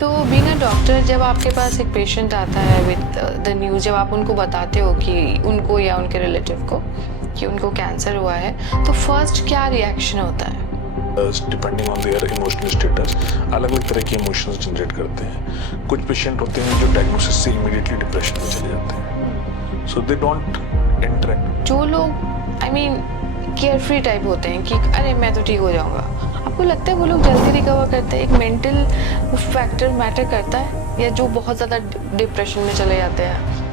तो being a doctor, जब आपके पास एक पेशेंट आता है विद द न्यूज़, जब आप उनको बताते हो कि उनको या उनके रिलेटिव को कि उनको कैंसर हुआ है, तो फर्स्ट क्या रिएक्शन होता है? Depending on their emotional status अलग अलग तरह के इमोशंस जनरेट करते हैं। कुछ पेशेंट होते हैं जो डायग्नोसिस से इमीडिएटली डिप्रेशन में चले जाते हैं, सो दे डोंट इंटरेक्ट। जो लोग केयर फ्री टाइप होते हैं कि अरे मैं तो ठीक हो जाऊंगा, आपको लगता है वो लोग जल्दी रिकवर करते हैं? एक मेंटल फैक्टर मैटर करता है, या जो बहुत ज़्यादा डिप्रेशन में चले जाते हैं?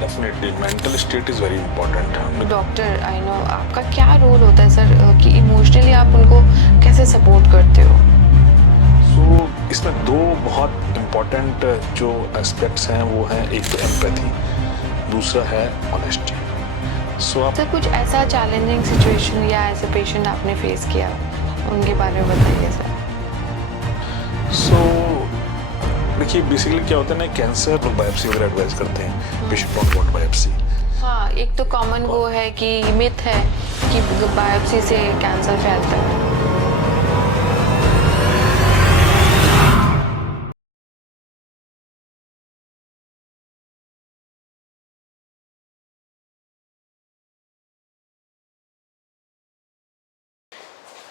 Definitely mental state is very important. Doctor, I know आपका क्या रोल होता है सर, कि इमोशनली आप उनको कैसे सपोर्ट करते हो? सो इसमें दो बहुत इम्पोर्टेंट जो एस्पेक्ट्स हैं वो हैं, एक तो एम्पैथी, दूसरा है ऑनेस्टी। सो आप सर कुछ ऐसा चैलेंजिंग सिचुएशन या ऐसे पेशेंट आपने फेस किया, उनके बारे में बताइए सर। सो देखिए, बेसिकली क्या होता है ना, कैंसर लोग बायोप्सी वगैरह एडवाइस करते हैं, पेशेंट डोंट वांट बायोप्सी। हाँ, एक तो कॉमन वो है कि मिथ है कि बायोप्सी से कैंसर फैलता है।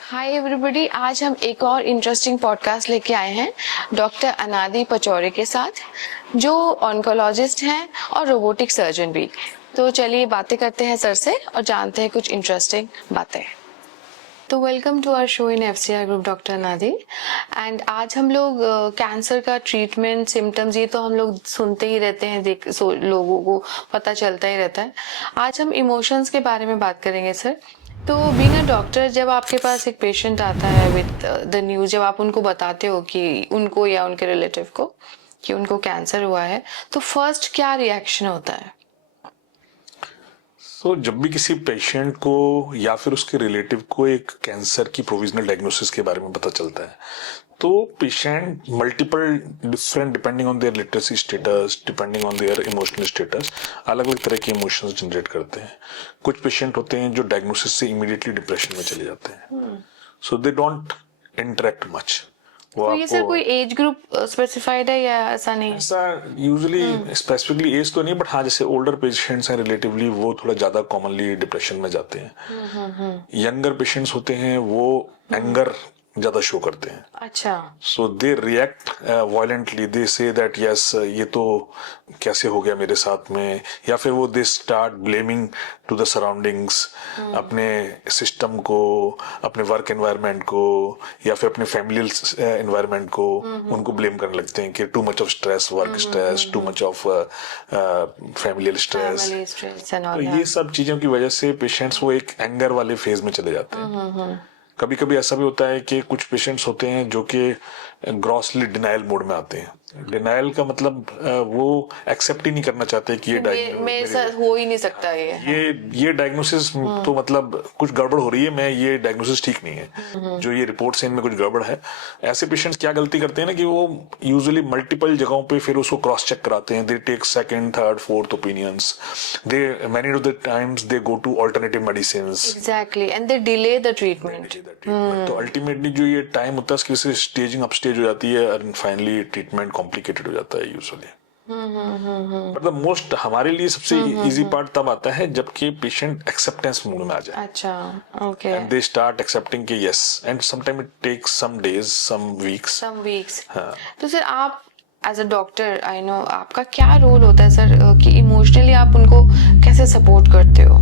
हाय एवरीबॉडी, आज हम एक और इंटरेस्टिंग पॉडकास्ट लेके आए हैं डॉक्टर अनादि पचौरे के साथ, जो ऑन्कोलॉजिस्ट हैं और रोबोटिक सर्जन भी। तो चलिए बातें करते हैं सर से और जानते हैं कुछ इंटरेस्टिंग बातें। तो welcome to our show in FCR group, doctor Anadi. And आज हम लोग कैंसर का ट्रीटमेंट, सिम्टम्स, ये तो हम लोग सुनते ही रहते हैं, लोगों को पता चलता ही रहता है। आज हम इमोशंस के बारे में बात करेंगे सर। तो बीइंग अ डॉक्टर, जब आपके पास एक पेशेंट आता है विद द न्यूज़, जब आप उनको बताते हो कि उनको या उनके रिलेटिव को कि उनको कैंसर हुआ है, तो फर्स्ट क्या रिएक्शन होता है? तो जब भी किसी पेशेंट को या फिर उसके रिलेटिव को एक कैंसर की प्रोविजनल डायग्नोसिस के बारे में पता चलता है, तो patient multiple different, depending on their literacy status, depending on their emotional status, अलग अलग तरह के इमोशंस जनरेट करते हैं। कुछ पेशेंट होते हैं जो डायग्नोसिस से इमीडिएटली डिप्रेशन में चले जाते हैं, सो दे डोंट इंटरेक्ट मच। वो तो ये सर आपको कोई एज ग्रुप स्पेसिफाइड है या ऐसा नहीं? ऐसा यूजुअली स्पेसिफिकली एज तो नहीं, बट हाँ, जैसे ओल्डर पेशेंट्स हैं रिलेटिवली, वो थोड़ा ज्यादा कॉमनली डिप्रेशन में जाते हैं। यंगर पेशेंट्स होते हैं वो एंगर ज्यादा शो करते हैं। अच्छा। सो they react violently, they say that yes ये तो कैसे हो गया मेरे साथ में, या फिर वो they start blaming to the surroundings, अपने सिस्टम को, अपने वर्क एनवायरनमेंट को, या फिर अपने फैमिली एनवायरनमेंट को, उनको ब्लेम करने लगते हैं कि too much of stress, work stress, too much of family stress. तो ये सब चीजों की वजह से पेशेंट्स वो एक एंगर वाले फेज में चले जाते हैं। कभी कभी ऐसा भी होता है कि कुछ पेशेंट्स होते हैं जो कि ग्रॉसली डिनायल मोड में आते हैं। डिनायल का मतलब वो एक्सेप्ट ही नहीं करना चाहते कि ये मेरे साथ हो ही नहीं सकता ये डायग्नोसिस, तो मतलब कुछ गड़बड़ हो रही है, मैं ये डायग्नोसिस ठीक नहीं है, जो ये रिपोर्ट्स हैं इनमें कुछ गड़बड़ है। ऐसे पेशेंट्स क्या गलती करते हैं ना कि वो यूजुअली मल्टीपल जगहों पे फिर उसको क्रॉस चेक कराते हैं, they take second, third, fourth opinions, they many of the times they go to alternative medicines. Exactly, and they delay the treatment. तो अल्टीमेटली जो ये टाइम होता है उसकी वजह से स्टेजिंग अप स्टेज हो जाती है, और फाइनली ट्रीटमेंट कॉम्प्लिकेटेड हो जाता है यूजुअली। मतलब मोस्ट हमारे लिए सबसे इजी पार्ट तब आता है जबकि पेशेंट एक्सेप्टेंस मूड में आ जाए। अच्छा, okay. And they start accepting कि yes, and sometime it takes some days, some weeks. हाँ। तो सर आप as a doctor, I know आपका क्या रोल होता है सर, कि इमोशनली आप उनको कैसे सपोर्ट करते हो?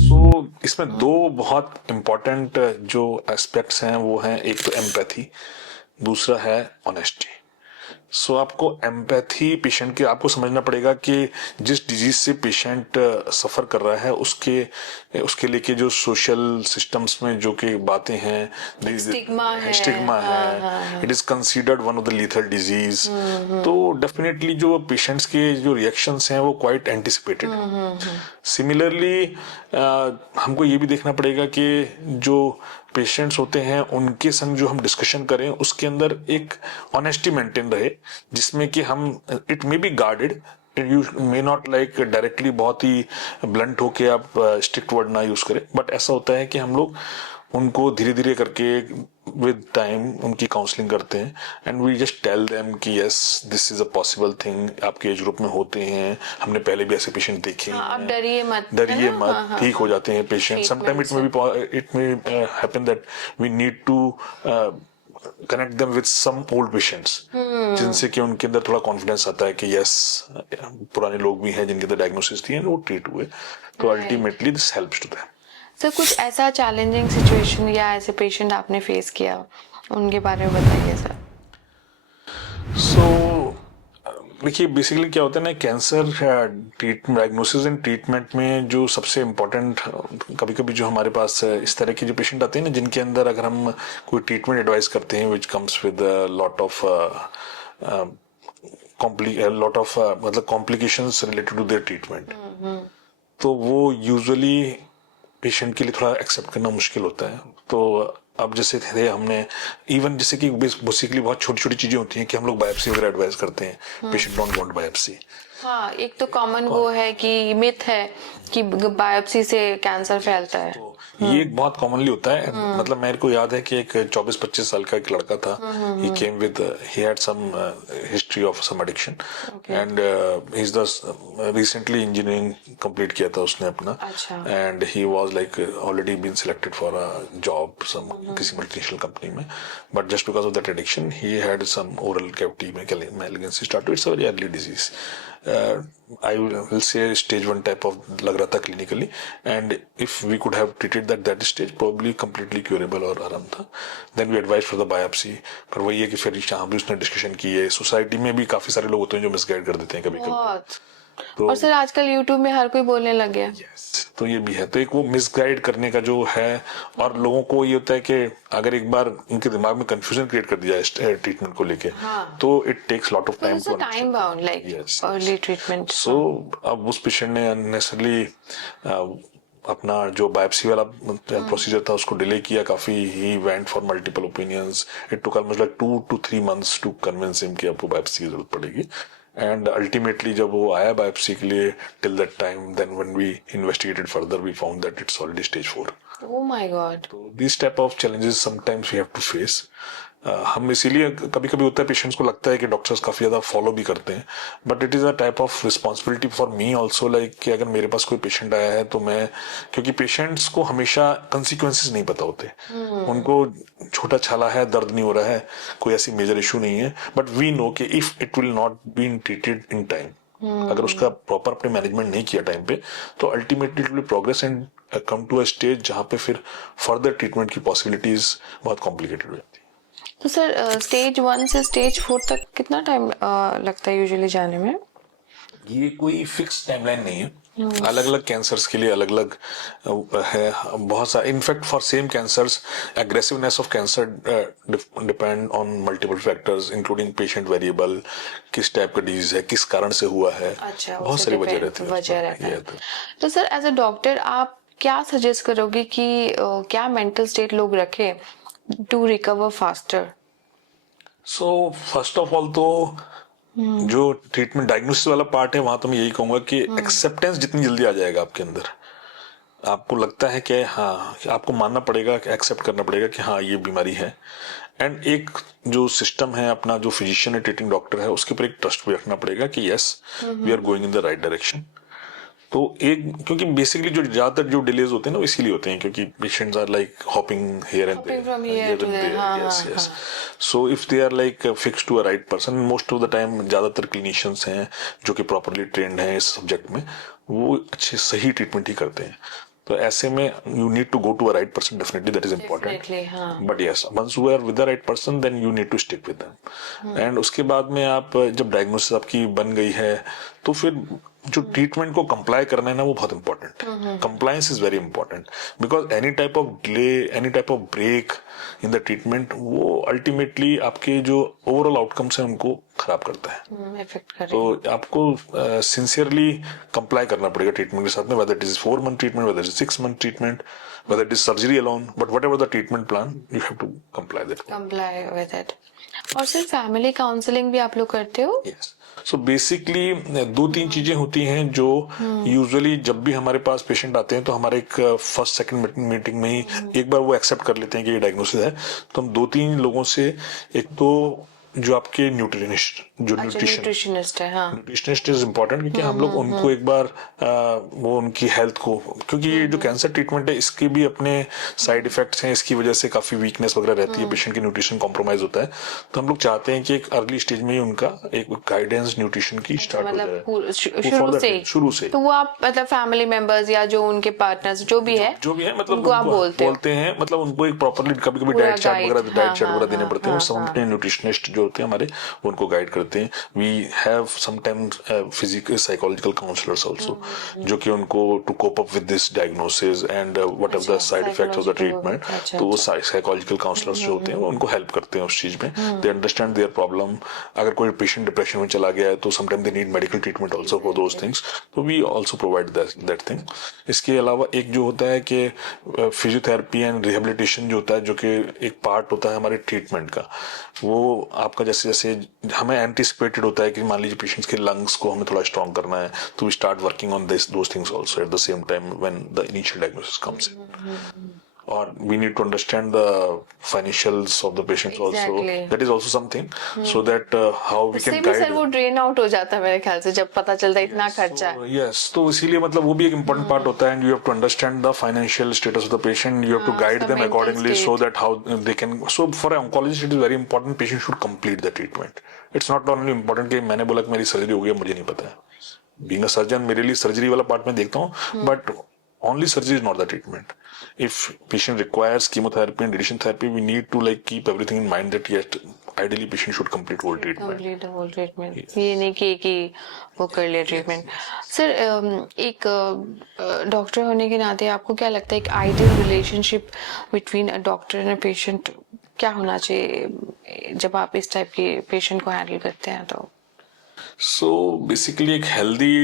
सो इसमें दो बहुत इम्पोर्टेंट जो एस्पेक्ट्स हैं वो हैं, एक तो एम्पैथी, दूसरा है ऑनेस्टी। सो आपको एम्पैथी पेशेंट के, आपको समझना पड़ेगा कि जिस डिजीज से पेशेंट सफर कर रहा है उसके लेके जो सोशल सिस्टम्स में जो कि बातें हैं, स्टिग्मा है, it is considered one of the lethal disease. तो डेफिनेटली जो पेशेंट्स के जो रिएक्शंस हैं वो क्वाइट एंटिसिपेटेड। सिमिलरली हमको ये भी देखना पड़ेगा कि जो पेशेंट्स होते हैं उनके संग जो हम डिस्कशन करें उसके अंदर एक ऑनेस्टी मेंटेन रहे, जिसमें कि हम, it may be guarded, you may not like directly बहुत ही ब्लंट होके आप स्ट्रिक्ट वर्ड ना यूज करें, बट ऐसा होता है कि हम लोग उनको धीरे धीरे करके विद टाइम उनकी काउंसलिंग करते हैं and we just tell them कि yes this is a possible thing, आपके एज ग्रुप में होते हैं, हमने पहले भी ऐसे पेशेंट देखे हाँ, आप हैं, डरिए मत, है डरिए ना? मत, हाँ, हाँ, ठीक हो हाँ। जाते हैं patient. Sometime treatment it may happen that we need to connect them with some old patients, जिनसे कि उनके अंदर थोड़ा कॉन्फिडेंस आता है कि यस पुराने लोग भी हैं जिनके अंदर डायग्नोसिस थी एंड वो ट्रीट हुए, तो ultimately this helps to them. Sir कुछ ऐसा चैलेंजिंग सिचुएशन या ऐसे पेशेंट आपने फेस किया, उनके बारे में बताइए सर। सो देखिए बेसिकली क्या होता है ना, कैंसर डायग्नोसिस एंड ट्रीटमेंट में जो सबसे इम्पोर्टेंट, कभी कभी जो हमारे पास इस तरह के जो पेशेंट आते हैं ना, जिनके अंदर अगर हम कोई ट्रीटमेंट एडवाइस करते हैं which comes with lot of मतलब complications related to their treatment, तो वो यूजुअली पेशेंट के लिए थोड़ा एक्सेप्ट करना मुश्किल होता है। तो अब जैसे थे हमने इवन जैसे कि बेसिकली बहुत छोटी छोटी चीजें होती हैं कि हम लोग बायोप्सी वगैरह एडवाइस करते हैं, पेशेंट डोंट वांट बायोप्सी। हाँ, एक तो कॉमन वो है कि मिथ है कि बायोप्सी से कैंसर फैलता है। तो ये एक बहुत कॉमनली होता है। मतलब मेरे को याद है कि एक 24-25 साल का एक लड़का था, he came with he had some history of some addiction and he is the recently engineering complete किया था उसने अपना, अच्छा। And he was like already been selected for a job some किसी मल्टीनेशनल कंपनी में, but just because of that addiction he had some oral cavity में malignancy start, it's a very early disease, I will say stage 1 type of लग रहा था clinically, and if we could have treated that stage probably completely curable और आराम था, then we advised for the biopsy। पर वही है कि फिर यहाँ भी उसने डिस्कशन की है, सोसाइटी में भी काफी सारे लोग होते हैं जो मिसगाइड कर देते हैं कभी कभी। बहुत। तो और सर आजकल यूट्यूब में हर कोई बोलने लग गया। yes, तो ये भी है, तो एक वो मिसगाइड करने का जो है, और लोगों को ये होता है कि अगर एक बार उनके दिमाग में कंफ्यूजन क्रिएट कर दिया है ट्रीटमेंट को लेके, हाँ। तो it takes lot of time to time bound like early treatment. So अब उस पेशेंट ने अननेसेसरली अपना जो बायोप्सी वाला प्रोसीजर था उसको डिले किया काफी, he went for multiple opinions, it took almost like 2 to 3 months to convince him कि आपको बायोप्सी की जरूरत पड़ेगी, एंड अल्टीमेटली जब वो आया बायोप्सी के लिए, till that time then when we investigated further we found that it's already stage 4। Oh my God. तो this type of challenges sometimes we have to face. हम इसीलिए कभी कभी होता है पेशेंट्स को लगता है कि डॉक्टर्स काफी ज्यादा फॉलो भी करते हैं, but it is a type of responsibility for me also, like कि अगर मेरे पास कोई पेशेंट आया है तो मैं, क्योंकि पेशेंट्स को हमेशा कंसिक्वेंसेस नहीं पता होते, उनको छोटा छाला है, दर्द नहीं हो रहा है, कोई ऐसी मेजर इशू नहीं है, बट वी नो कि if it will not been treated in time, अगर उसका प्रॉपर अपने मैनेजमेंट नहीं किया टाइम पे, तो ultimately it will progress and come to a stage जहां पे फिर फर्दर ट्रीटमेंट की पॉसिबिलिटीज बहुत कॉम्प्लिकेटेड हो जाती है। तो सर स्टेज 1 से स्टेज 4 तक कितना टाइम लगता है यूजुअली जाने में? ये कोई फिक्स टाइमलाइन नहीं है, अलग अलग कैंसर्स के लिए अलग अलग है, बहुत सारे, in fact for same cancers aggressiveness of cancer depend on multiple factors including patient variable, किस टाइप का डिजीज है, किस कारण से हुआ है, अच्छा, बहुत सारी वजह रहती है। तो सर एज अ डॉक्टर आप क्या सजेस्ट करोगे कि क्या मेंटल स्टेट लोग रखे to recover faster? So first of all तो जो ट्रीटमेंट डायग्नोसिस वाला पार्ट है, वहां तो मैं यही कहूंगा कि एक्सेप्टेंस जितनी जल्दी आ जाएगा आपके अंदर, आपको लगता है कि हाँ, आपको मानना पड़ेगा, एक्सेप्ट करना पड़ेगा कि हाँ ये बीमारी है, एंड एक जो सिस्टम है अपना, जो फिजिशियन है, ट्रीटिंग डॉक्टर है, उसके ऊपर एक ट्रस्ट भी रखना पड़ेगा कि yes we are going in the right direction. तो एक, क्योंकि बेसिकली जो ज्यादातर जो डिलेज होते हैं ना वो इसीलिए होते हैं क्योंकि patients are like hopping here and there, yes yes. So if they are like fix to a right person, most of the time ज्यादातर क्लिनिशियंस हैं जो कि प्रॉपरली ट्रेंड हैं इस सब्जेक्ट में, वो अच्छे सही ट्रीटमेंट ही करते हैं। तो ऐसे में you need to go to a right person, definitely that is important, but yes once you are with the right person then you need to stick with them, and उसके बाद में आप जब डायग्नोसिस आपकी बन गई है तो फिर जो ट्रीटमेंट को कंप्लाई करना है ना वो बहुत इंपॉर्टेंट है। Compliance is very important because any type of delay, any type of break in the treatment, वो अल्टीमेटली आपके जो ओवरऑल आउटकम्स हैं उनको खराब करता है। तो आपको सिंसियरली कंप्लाई करना पड़ेगा ट्रीटमेंट के साथ में, whether it is 4 month treatment, whether it is 6 month treatment, whether it is surgery alone, but whatever the treatment plan you have to comply with it. और सिर्फ फैमिली काउंसलिंग भी आप लोग करते हो? यस, सो बेसिकली दो तीन चीजें होती हैं जो यूजुअली जब भी हमारे पास पेशेंट आते हैं तो हमारे एक फर्स्ट सेकंड मीटिंग में ही एक बार वो एक्सेप्ट कर लेते हैं कि ये डायग्नोसिस है। तो हम दो तीन लोगों से, एक तो जो आपके न्यूट्रिशनिस्ट, जो न्यूट्रिशनिस्ट है, हाँ। न्यूट्रिशनिस्ट इज इम्पोर्टेंट, क्योंकि हम लोग उनको एक बार वो उनकी हेल्थ को, क्योंकि ये जो कैंसर ट्रीटमेंट है इसके भी अपने साइड इफेक्ट्स हैं, इसकी वजह से काफी वीकनेस वगैरह रहती है, पेशेंट की न्यूट्रिशन कॉम्प्रोमाइज होता है। तो हम लोग चाहते हैं कि एक अर्ली स्टेज में ही उनका एक गाइडेंस न्यूट्रिशन की स्टार्ट हो जाए शुरू से। तो वो आप मतलब फैमिली मेंबर्स या जो उनके पार्टनर्स जो भी है मतलब उनको आप बोलते हैं, मतलब उनको एक प्रॉपरली कभी कभी डाइट चार्ट वगैरह देने पड़ते हैं। सब अपने न्यूट्रिशनिस्ट जो होते हैं हमारे, उनको गाइड करते हैं। We have sometimes physical psychological counsellors also, जो कि उनको to cope up with this diagnosis and what are the side effects of the treatment, तो वो साइकोलॉजिकल काउंसलर्स जो होते हैं वो उनको हेल्प करते हैं उस चीज में। They understand their problem. अगर कोई पेशेंट डिप्रेशन में चला गया है तो sometime they need medical treatment also for those things, तो we also provide that thing. इसके अलावा एक जो होता है कि फिजियोथेरेपी एंड रिहेबिलिटेशन जो होता है, जो कि एक पार्ट होता है हमारे ट्रीटमेंट का, वो आपका जैसे जैसे हमें एंटिसिपेटेड होता है कि मान लीजिए पेशेंट्स के लंग्स को हमें थोड़ा स्ट्रॉन्ग करना है, तो we start working on those things also at the same time when the initial diagnosis comes in. Or we need to understand the financials of the patients also. That is also something, so that how we can guide. Sir वो drain out हो जाता है मेरे ख्याल से जब पता चलता है इतना खर्चा है। Yes, तो इसीलिए मतलब वो भी एक important part होता है, and you have to understand the financial status of the patient. You have to guide them accordingly so that how they can. So for an oncologist, it is very important. Patient should complete the treatment. It's not only important कि मैंने बोला कि मेरी surgery हो गई, मुझे नहीं पता है। Being a surgeon, मेरे लिए सर्जरी वाला पार्ट मैं देखता हूँ, but only surgery is not the treatment. If patient requires chemotherapy and radiation therapy, we need to like keep everything in mind that yes, ideally patient should complete whole treatment. Complete the whole treatment. ये नहीं कि वो कर लिया treatment. Sir एक doctor होने के नाते आपको क्या लगता है एक ideal relationship between a doctor and a patient क्या होना चाहिए जब आप इस टाइप के पेशेंट को हैंडल करते हैं? तो So basically एक healthy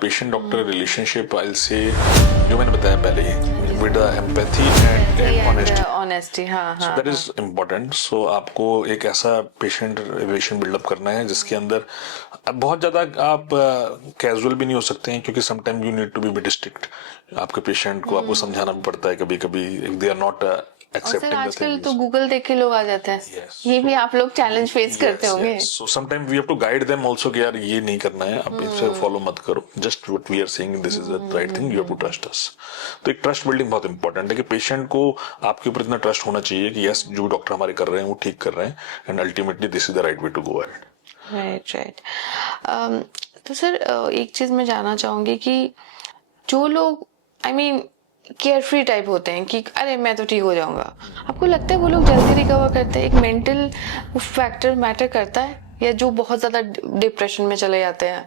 patient doctor relationship, I'll say, जो मैंने बताया पहले, with the empathy and honesty, हाँ। So that is important. So आपको एक ऐसा patient relation build up करना है जिसके अंदर बहुत ज्यादा आप कैजुअल भी नहीं हो सकते हैं, क्योंकि sometimes you need to be a bit strict. आपके पेशेंट को आपको समझाना भी पड़ता है कभी कभी, they are not accepting the things. आजकल तो गूगल देख के लोग आ जाते हैं। Yes. ये भी आप लोग चैलेंज फेस करते होंगे। So sometimes we have to guide them also कि यार ये नहीं करना है, आप इसे फॉलो मत करो, just what we are saying this is the right thing, you have to trust us. तो एक ट्रस्ट बिल्डिंग बहुत इंपॉर्टेंट है कि पेशेंट को आपके ऊपर इतना ट्रस्ट होना चाहिए कि यस, जो डॉक्टर हमारे कर रहे हैं वो ठीक कर रहे हैं, and ultimately this is the right way to go ahead. Right. तो सर एक चीज मैं जानना चाहूंगी कि जो लोग केयर फ्री टाइप होते हैं कि अरे मैं तो ठीक हो जाऊंगा, आपको लगता है वो लोग जल्दी रिकवर करते हैं? एक मेंटल फैक्टर मैटर करता है, या जो बहुत ज्यादा डिप्रेशन में चले जाते हैं?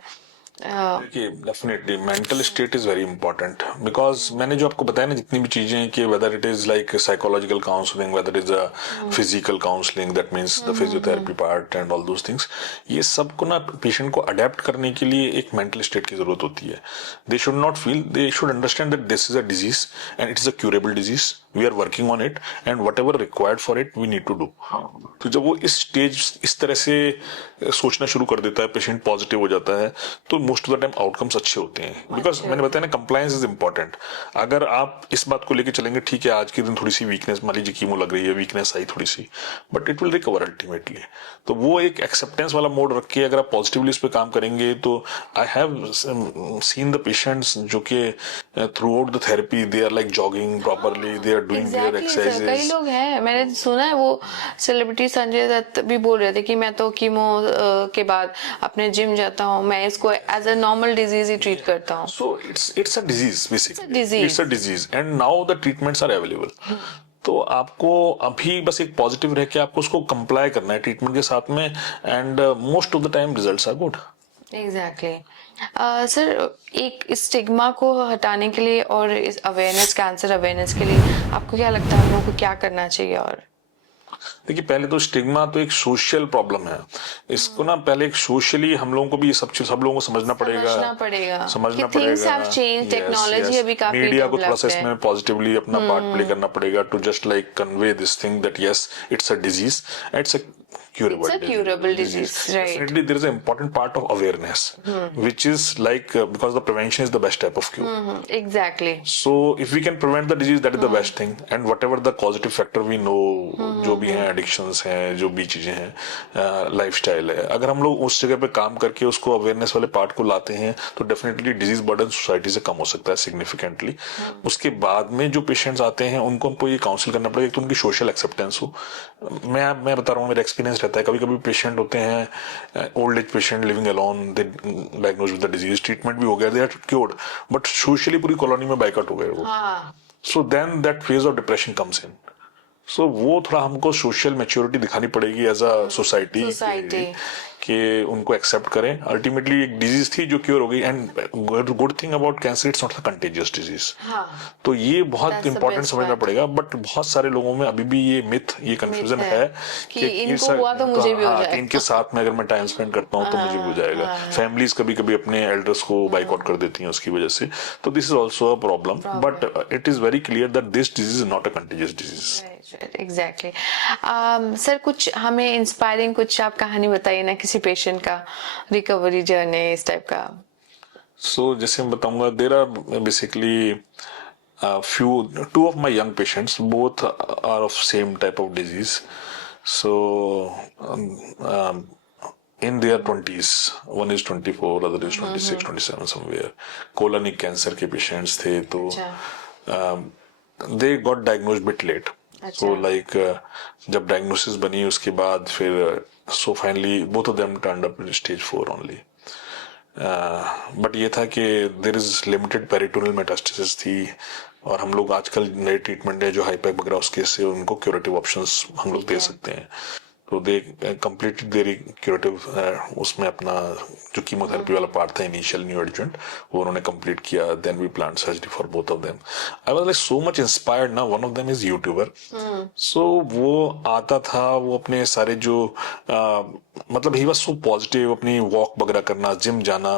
देखिए, definitely mental state is very important, because मैंने जो आपको बताया ना जितनी भी चीजें, कि whether it is like psychological counselling, whether is a physical counselling, that means the physiotherapy part and all those things, ये सब को ना पेशेंट को अडेप्ट करने के लिए एक मेंटल स्टेट की जरूरत होती है। They should not feel, they should understand that this is a disease and it is a curable disease, we are working on it and whatever required for it we need to do. तो जब वो इस stage इस तरह से सोचना शुरू कर देता है, पेशेंट पॉजिटिव हो जाता है, तो most of the time outcomes अच्छे होते हैं। बिकॉज मैंने बताया ना, कंप्लायंस इज इंपॉर्टेंट। अगर आप इस बात को लेकर चलेंगे, ठीक है आज के दिन थोड़ी सी वीकनेस, मान लीजिए कीमो लग रही है, वीकनेस आई थोड़ी सी, but it will recover ultimately. तो वो एक एक्सेप्टेंस वाला मोड रख के अगर आप पॉजिटिवली इस पे काम करेंगे, तो I have seen the patients जो कि throughout the therapy they are like jogging properly, they are doing their exercises. कई लोग हैं, मैंने सुना है, वो सेलिब्रिटी संजय दत्त भी बोल रहे थे कि मैं तो कीमो के बाद अपने जिम जाता हूँ, मैं इसको एज अ नॉर्मल डिजीज ही ट्रीट करता हूँ। So it's a disease basically, it's a disease and now the treatments are available. तो आपको अभी बस एक पॉजिटिव रह के आपको उसको कंप्लाई करना है ट्रीटमेंट के साथ में, and most of the time results are good. Exactly. Sir एक स्टिग्मा को हटाने के लिए और इस अवेयरनेस, कैंसर अवेयरनेस के लिए आपको क्या लगता है हम लोगों को क्या करना चाहिए? और देखिए, पहले तो स्टिग्मा तो एक सोशल प्रॉब्लम है, इसको ना पहले एक सोशली हम लोगों को भी सब लोगों को समझना पड़ेगा। टेक्नोलॉजी अभी काफी मीडिया को थोड़ा सा इसमें पॉजिटिवली अपना पार्ट प्ले करना पड़ेगा, to just like convey this thing that yes it's a disease, it's a curable It's a curable disease, right. Definitely, there is an important part of awareness, which is like because the prevention is the best type of cure. Exactly. So if we can prevent the disease, that is the best thing. And whatever the causative factor we know, जो भी हैं addictions हैं, जो भी चीजें हैं, lifestyle है, अगर हम लोग उस जगह पे काम करके उसको awareness वाले part को लाते हैं, तो definitely disease burden society से कम हो सकता है significantly. उसके बाद में जो patients आते हैं, उनको हमको ये counsel करना पड़ेगा कि उनकी social acceptance हो. मैं बता रहा हूँ, मेरा experience रहता है, कभी-कभी patient होते हैं, old age patient living alone, they diagnosed with the disease, treatment भी हो गया, they are cured, but socially पूरी कॉलोनी में बाइकआउट हो गए वो. हाँ. So then that phase of depression comes in. So वो थोड़ा हमको सोशल मैच्योरिटी दिखानी पड़ेगी एज अ सोसाइटी कि उनको एक्सेप्ट करें. अल्टीमेटली एक डिजीज थी जो क्योर हो गई. And good thing about cancer, it's not a contagious disease. तो ये बहुत इंपॉर्टेंट समझना पड़ेगा. बट बहुत सारे लोगों में अभी भी ये मिथ, ये कंफ्यूजन है कि इनको हुआ तो मुझे भी हो जाएगा. इनके साथ में अगर मैं टाइम स्पेंड करता हूँ तो मुझे भी हो जाएगा. फैमिलीज कभी कभी अपने एल्डर्स को बाइकआउट कर देती हैं उसकी वजह से. तो this is also a problem. But it is very clear that this disease is not a contagious disease. Exactly. Sir कुछ हमें इंस्पायरिंग कुछ आप कहानी बताइए ना किसी पेशेंट का रिकवरी जर्नी इस टाइप का. सो जैसे मैं बताऊंगा, there are basically two of my young patients, both are of same type of disease. So in their 20s, one is 24, other is 26, 27 somewhere. Colonic cancer के patients थे, तो they got diagnosed bit late. So like जब diagnosis बनी उसके बाद फिर so finally both of them turned up in stage 4 only. But ये था कि there is limited peritoneal metastasis थी. और हम लोग आजकल नए ट्रीटमेंट है जो हाईपैक वगैरह उसके से उनको क्यूरेटिव ऑप्शंस हम लोग दे सकते हैं. तो दे कंप्लीटेड देयर क्यूरेटिव, उसमें अपना जो कीमोथेरेपी वाला पार्ट था इनिशियल न्यू एडजेंट, वो उन्होंने कंप्लीट किया. Then we plan surgery for both of them. I was like so much inspired ना. One of them is YouTuber. So वो आता था, वो अपने सारे जो मतलब ही वाज सो पॉजिटिव, अपनी वॉक वगैरह करना, जिम जाना,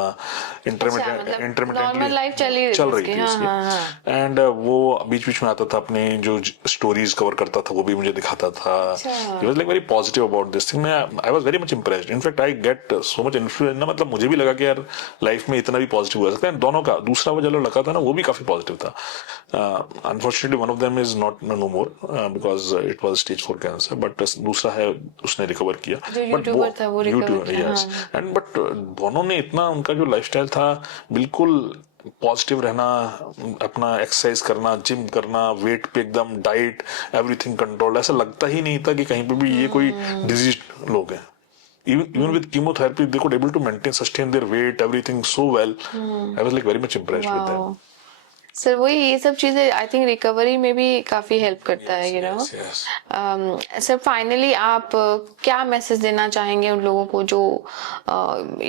इंटरमिटेंटली चल रही थी उसकी. एंड वो बीच बीच में आता था, अपने जो स्टोरीज कवर करता था वो भी मुझे दिखाता था. ही was like very positive about this thing. I was very much impressed. In fact, I get so much influence ना, मतलब मुझे भी लगा कि यार लाइफ में इतना भी पॉजिटिव हो सकता है. दोनों का दूसरा वो जो लगा था ना, वो भी काफी पॉजिटिव था. Unfortunately, one of them is not no more because it was stage 4 cancer. But दूसरा है, उसने रिकवर किया. जो यूट्यूबर था वो रिकवर किया. Yes. And but दोनों ने इतना, उनका जो लाइफस्टाइल था बिल्कुल पॉजिटिव रहना, अपना एक्सरसाइज करना, जिम करना, वेट पे एकदम, डाइट एवरीथिंग कंट्रोल. ऐसा लगता ही नहीं था कि कहीं पे भी ये कोई डिजीज लोग हैं. even with chemotherapy they could able to maintain, sustain their weight, everything so well. I was like very much impressed with them. Sir वही ये सब चीजें आई थिंक रिकवरी में भी काफी हेल्प करता है, यू नो. सर फाइनली आप क्या मैसेज देना चाहेंगे उन लोगों को जो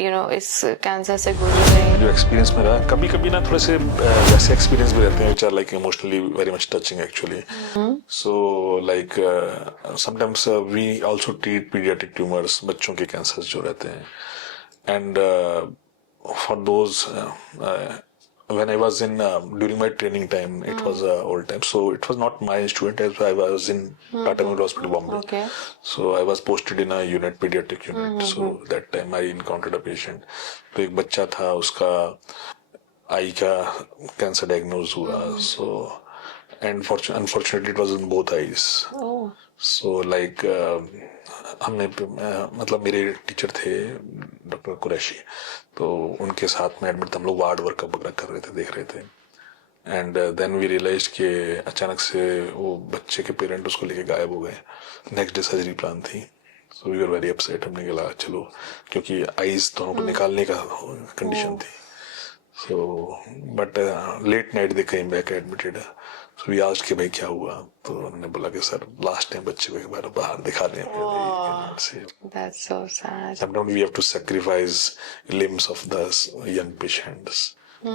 यू नो इस कैंसर से गुजर रहे हैं. जो एक्सपीरियंस मेरा, कभी कभी ना थोड़े से वैसे एक्सपीरियंस भी रहते हैं which are like emotionally very much touching actually. So like sometimes we also treat pediatric tumors, बच्चों के कैंसर जो रहते हैं. And for those when I was in during my training time, it was old time, so it was not my institute, as I was in Tata Memorial Hospital, Bombay. Okay. So I was posted in a unit, pediatric unit. So that time I encountered a patient. तो एक बच्चा था, उसका आई का cancer diagnose हुआ. So and unfortunately it was in both eyes. Oh. So like हमने मतलब मेरे टीचर थे डॉक्टर कुरैशी, तो उनके साथ में एडमिट हम लोग वार्ड वर्क वगैरह कर रहे थे, देख रहे थे. एंड देन वी रियलाइज कि अचानक से वो बच्चे के पेरेंट उसको लेके गायब हो गए. नेक्स्ट डे सर्जरी प्लान थी. So we were very upset. हमने कहा चलो, क्योंकि आईज दोनों को निकालने का कंडीशन थी. So but let night they came back admitted. So we asked कि भाई क्या हुआ, तो उन्होंने बोला कि सर लास्ट टाइम बच्चे को एक बार बाहर दिखा दें. That's so sad. Sometimes we have to sacrifice limbs of the young patients.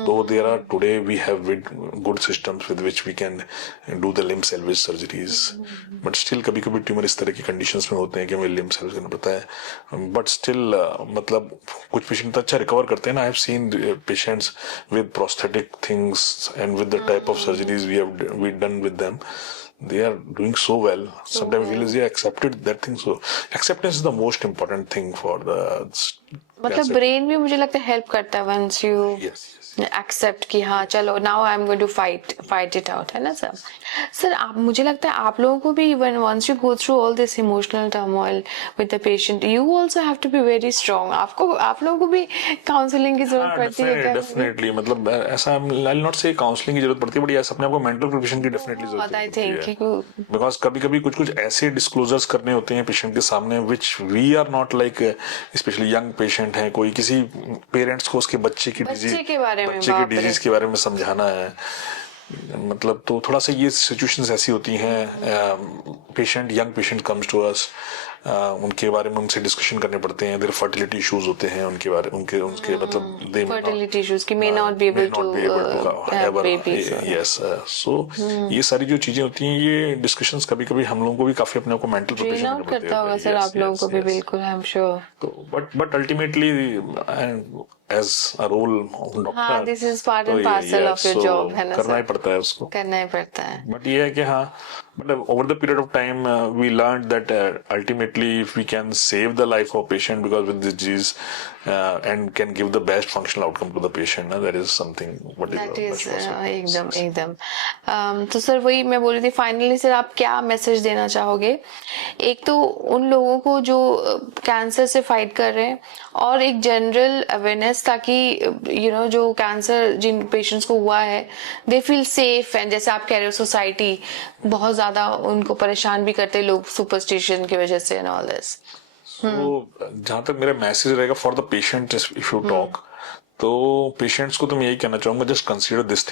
Though there are today we have good systems with which we can do the limb salvage surgeries, but still कभी कभी tumour इस तरह की conditions में होते हैं कि हमें लिम्ब सैल्वेज करना पड़ता है. बट स्टिल मतलब कुछ पेशेंट अच्छा रिकवर करते हैं ना. I have seen patients with prosthetic things and with the type of surgeries we done with them. they are doing so well. Sometimes I feel they accepted that thing. So acceptance is the most important thing for the मतलब brain भी मुझे लगता है help करता है once you yes. Accept कि हाँ चलो now I am going to fight it out, है ना सर? सर आप, मुझे लगता है आप लोगों को भी when once you go through all this emotional turmoil with the patient, you also have to be very strong. आपको, आप लोगों को भी काउंसलिंग की जरूरत पड़ती है क्या? डेफिनेटली, मतलब ऐसा आई विल नॉट से काउंसलिंग की जरूरत पड़ती है, बट यस अपने आप को मेंटल प्रिपरेशन की डेफिनेटली जरूरत आई पड़ती है. थिंक बिकॉज कभी कभी कुछ कुछ ऐसे डिस्क्लोजर्स करने होते हैं पेशेंट के सामने which we are not like, specially young patient है, कोई किसी पेरेंट्स को उसके बच्चे की डिजीज के बारे में, बच्चे की डिजीज के बारे में समझाना है, मतलब तो थोड़ा सा ये सिचुएशंस ऐसी होती हैं. Patient, young patient comes to us, उनके बारे में उनसे डिस्कशन करने पड़ते हैं. देयर फर्टिलिटी इश्यूज होते हैं उनके बारे, उनके मतलब दे फर्टिलिटी इश्यूज की may not be able to have babies. Yes. So ये सारी जो चीजें होती हैं, ये डिस्कशंस कभी कभी हम लोगों को भी काफी अपने को मेंटल प्रिपरेशन आउट करता होगा सर आप लोगों को भी. बिल्कुल, आई एम श्योर. तो but ultimately as a role doctor, हाँ, this is part and parcel of your job, है ना? करना ही पड़ता है उसको, करना ही पड़ता है. बट ये है कि हाँ, but over the period of time we learned that ultimately if we can save the life of patient because with this disease and can give the best functional outcome to the patient, that is something what That is is एकदम. तो sir वही मैं बोल रही थी, finally sir आप क्या message देना चाहोगे? एक तो उन लोगों को जो कैंसर से फाइट कर रहे हैं, और एक जनरल अवेयरनेस, ताकि यू नो जो कैंसर जिन पेशेंट्स को हुआ है दे फील सेफ. एंड जैसे आप कह रहे हो सोसाइटी बहुत ज्यादा उनको परेशान भी करते हैं लोग सुपरस्टिशन की वजह से एंड ऑल दिस. तो जहां तक मेरा मैसेज रहेगा for the patient, if you talk, तो पेशेंट्स को तो मैं यही कहना चाहूंगा, जस्ट कंसीडर दिस